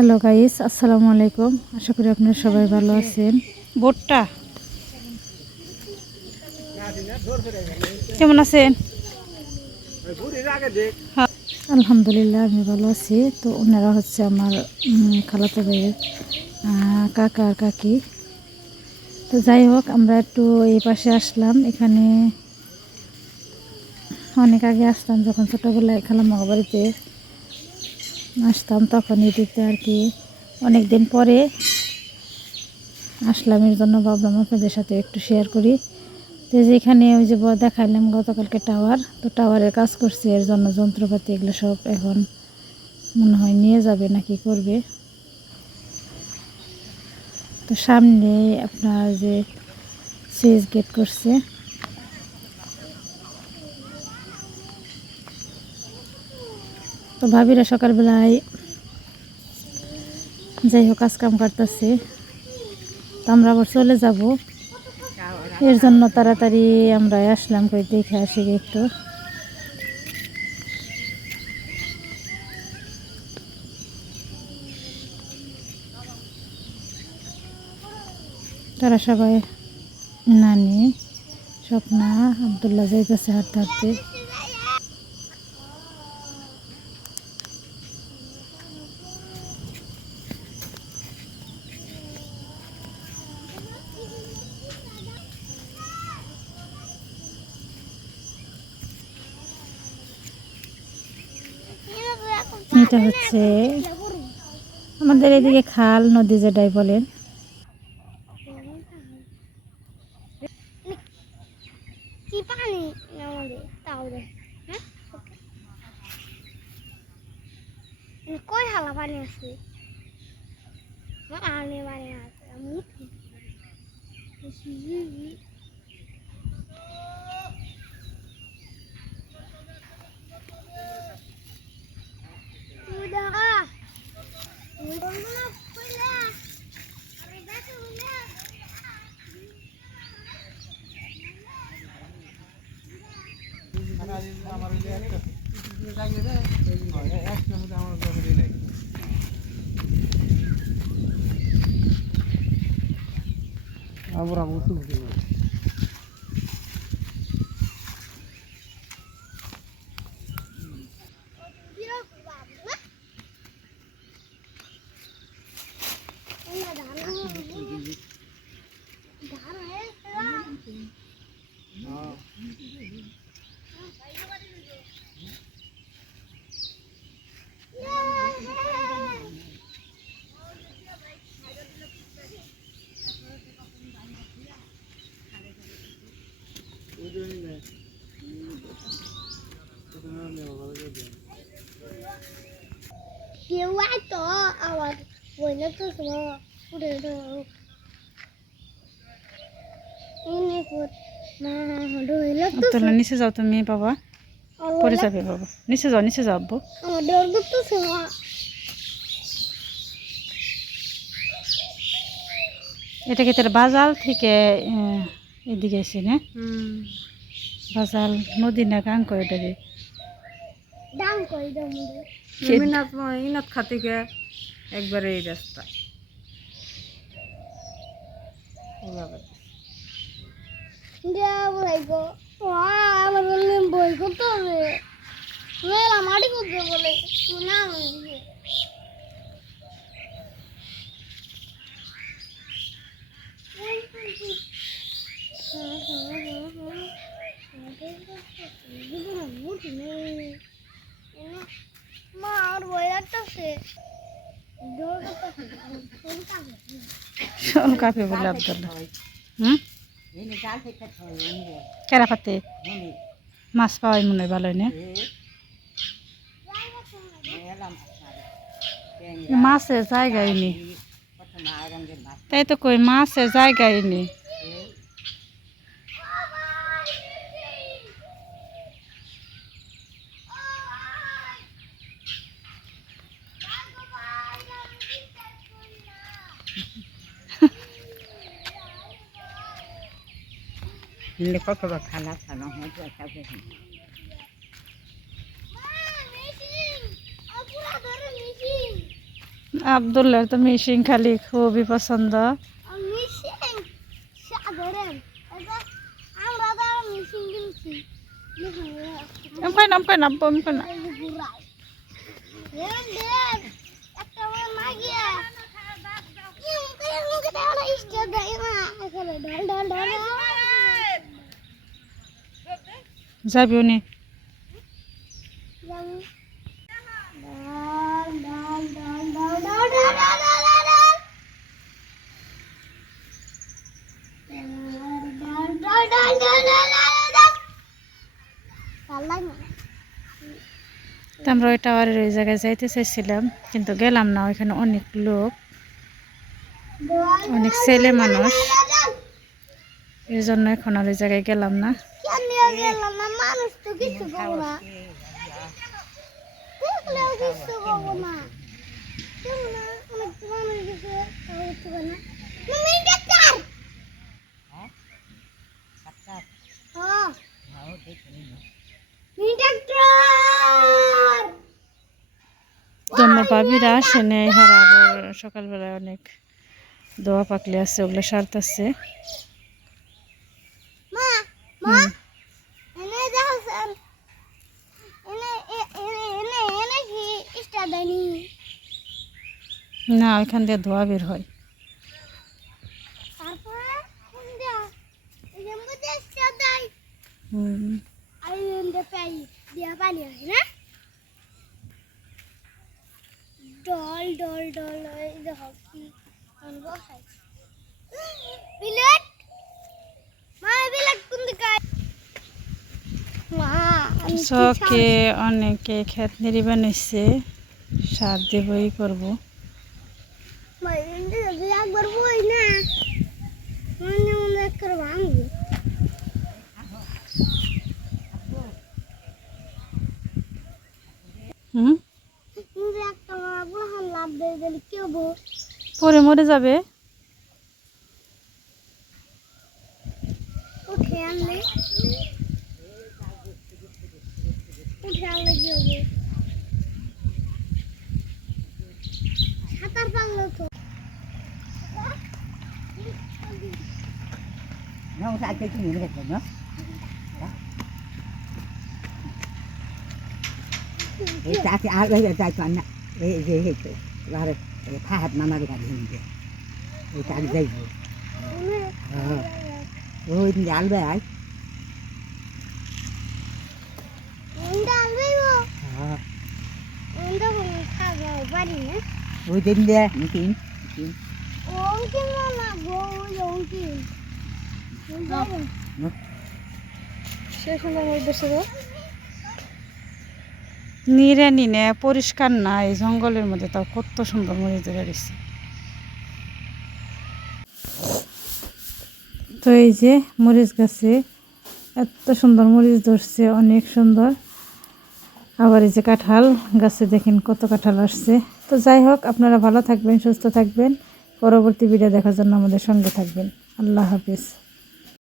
Hello guys, আসসালামু আলাইকুম। আশা করি আপনারা সবাই ভালো আছেন। ভুট্টা কেমন আছেন? হ্যাঁ, আলহামদুলিল্লাহ আমি ভালো আছি। তো ওনারা হচ্ছে আমার খালাতো ভাইয়ের কাকা আর কাকি। তো যাই হোক, আমরা একটু এই পাশে আসলাম। এখানে অনেক আগে আসতাম, যখন ছোটোবেলায় খালাম্মা বাড়িতে আসতাম তখন এটিতে আর কি। অনেক দিন পরে আসলাম, এর জন্য ভাবলাম আপনাদের সাথে একটু শেয়ার করি। তো যেখানে ওই যে দেখাইলাম গতকালকে টাওয়ার, তো টাওয়ারের কাজ করছে, এর জন্য যন্ত্রপাতি এগুলো সব এখন মনে হয় নিয়ে যাবে না কি করবে। তো সামনে আপনার যে সুইচ গেট করছে, তো ভাবিরা সকালবেলায় যাই হোক কাজ কাম করতেছে। তো আমরা আবার চলে যাব, এর জন্য তাড়াতাড়ি আমরা আসলাম, কই দেখে আসি একটু। তারা সবাই, নানি, স্বপ্না, আবদুল্লাহ যাইতেছে হাঁটতে হাঁটতে। এটা হচ্ছে আমাদের এদিকে খাল নদী যেটাই বলেন। কি পানি আমাদের তাওরে হ্যাঁ কই হালা পানি আছে আনে পানি আছে মুঠি আমরা বুঝতে কেউ তো আবার বইলে তো তোমার পুরে তোলা নিচে যাও তুমি বাবা, পরে যাবে বাবা, নিচে যাও নিচে যাও আব্বু। এটা কি তোর বাজাল থেকে এদিকে এসে না? বাজাল নদী না গান করে এটাকে ইনাত খাতিকে একবারে এই রাস্তা বই করতে হবে মাটি করতে বলে না মা আর বই লাগতেছে শোল কাপে বলে আবদুল্লাহ। কেরা পাতে মাছ পাওয়াই মনে হয় ভালোই না? মাছের জায়গায় নেই, তাই তো কই মাছের জায়গায় নেই। কত খালা খানা হয়তো আব্দুল্লাহর তো মিশিং খালি খুবই পছন্দ। মিশিং সাধারণ আমরা তো মিশিং কিনছি আমকাই নাম আমকাই না একটা মাগিয়া মুখে দেওয়া ইস্টা দেয় না এখানে ঢল ঢল ঢল যাবি উনি তো আমরা ওই টাওয়ারের ওই জায়গায় যাইতে চাইছিলাম কিন্তু গেলাম না, ওইখানে অনেক লোক, অনেক ছেলে মানুষ, এই জন্য এখন আর ওই জায়গায় গেলাম না। মানুষ তো কিছু পাবো না, দেখলেও কিছু পাবো না, অনেক মানুষ গেছে তো আমার ভাবিরা আসে নেই, হ্যাঁ আবার সকালবেলায় অনেক দোয়া পাকলে আছে, ওগুলো সারতেছে। মা মা এনে যাও স্যার এনে এনে এনে এনে কি ইস্টা দেনি না, ওইখান দিয়ে ধোয়া বের হয়। তারপরে কোনটা এই যে মধ্যে ইস্টা দেই আর এনে পাই দিয়া পানি হয় না, ডল ডল ডল এই দেখো কি আনবো খাই বিলেট মা বিলেট কোন দিকে মা চকে অনেকে ক্ষেত নিরি বানাইছে, সার দেবই করবো। মা এনে একবার বই না মনে মনে করে ভাঙবো কিন্তু একটা বহান লাভ দিয়ে দিলে কি হবো, পরে মরে যাবে। উঠে আনলে কি হবে, সাঁতার পারলো তো ফাহাদ মামার গাড়ি হিন্দে ওই তাক যাইব ওই জাল বেড়াই ওই দিন দে মিটিং নিরে নিনে পরিষ্কার না, এই জঙ্গলের মধ্যে তাও কত সুন্দর মরিচ ধরে রয়েছে। তো এই যে মরিচ গাছে এত সুন্দর মরিচ ধরছে, অনেক সুন্দর। আবার এই যে কাঁঠাল গাছে দেখেন কত কাঁঠাল আসছে। তো যাই হোক, আপনারা ভালো থাকবেন, সুস্থ থাকবেন, পরবর্তী ভিডিও দেখার জন্য আমাদের সঙ্গে থাকবেন। আল্লাহ হাফিজ।